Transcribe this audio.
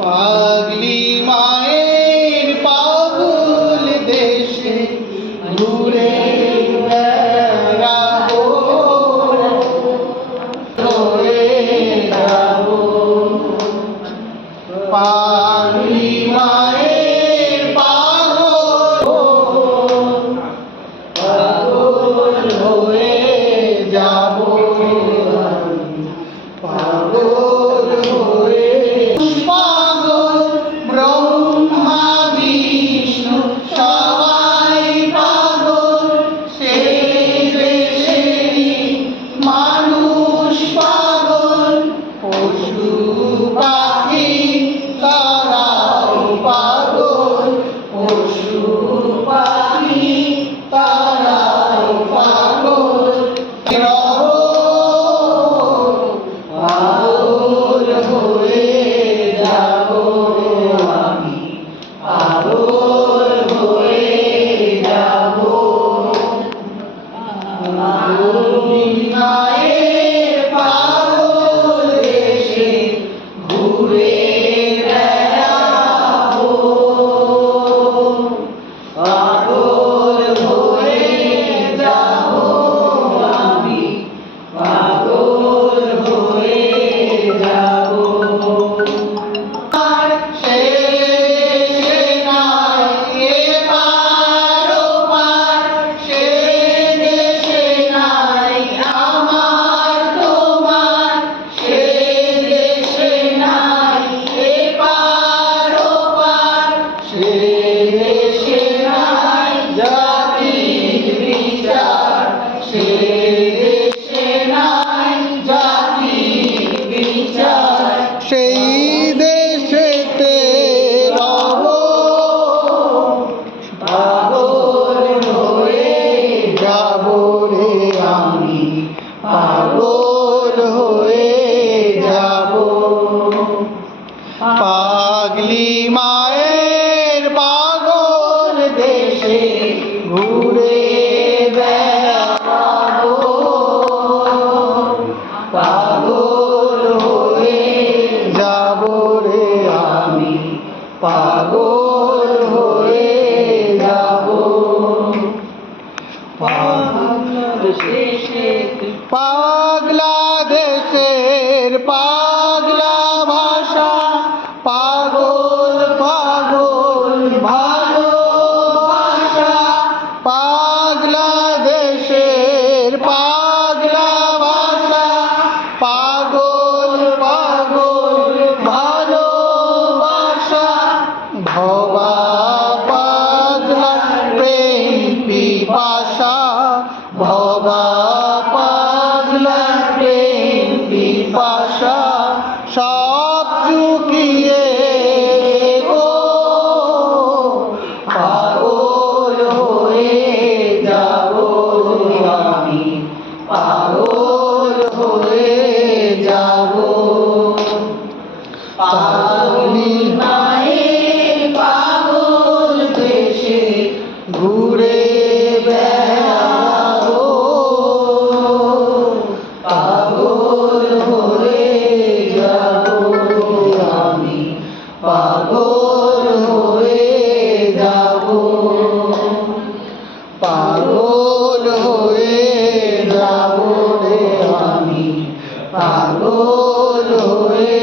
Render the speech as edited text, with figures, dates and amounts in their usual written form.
পাগলি মায়ের পাগল দেশে ঘুরে বেড়াবো, ঘুরে যাবো। পাগলি মায়ের পাগল হয়ে যাবো, পাগল হয়ে ব্রহ্মা বিষ্ণু সবাই পাগল, সেই দেশেরই মানুষ পাগল, পশু পাখি তারাও পাগল, পশু পাখি তারাও পাগল। পাগল হয়ে যাবো আমি, পাগল হয়ে যাবো। পাগলি মায়ের পাগল দেশে ঘুরে বেড়াবো, পাগল হয়ে যাবো আমি, পাগল হয়ে যাবো। সেই দেশেতে রব পাগল হয়ে যাব রে আমি, পাগল হয়ে যাব। পাগলি মায়ের পাগল দেশে ঘুরে বেড়াবো, পাগল হয়ে যাব রে আমি, পাগল হয়ে যাব। পাগলা দেশের পাগলা ভাষা, পাগল পাগল ভালোবাসা, পাগলা দেশের পাগলা ভাষা, পাগল পাগল ভালোবাসা। ভবা পাগলা প্রেম পিপাসা, ভবা পাগলা প্রেম পিপাসা, সব চুকিয়ে গো পাগল হয়ে যাব আমি, পাগল হয়ে যাব। পাগলি মায়ের পাগল দেশে ঘুরে বেড়াবো, পাগল হয়ে যাব আমি, পাগল হয়ে যাব, পাগল হয়ে যাব রে আমি, পাগল হয়ে